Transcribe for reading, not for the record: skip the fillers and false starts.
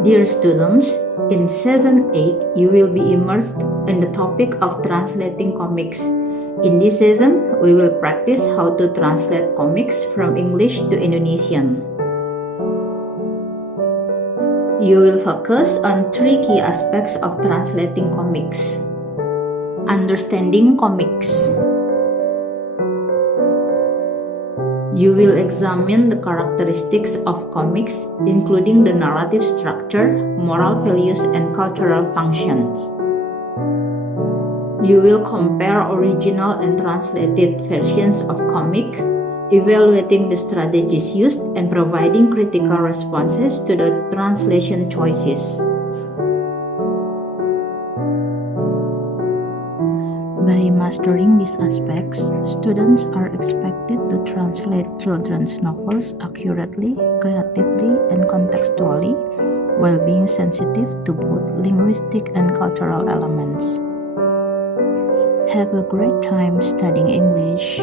Dear students, in Season 8, you will be immersed in the topic of translating comics. In this season, we will practice how to translate comics from English to Indonesian. You will focus on 3 key aspects of translating comics. Understanding comics. You will examine the characteristics of comics, including the narrative structure, moral values, and cultural functions. You will compare original and translated versions of comics, evaluating the strategies used and providing critical responses to the translation choices. By mastering these aspects, students are expected to translate children's novels accurately, creatively, and contextually, while being sensitive to both linguistic and cultural elements. Have a great time studying English.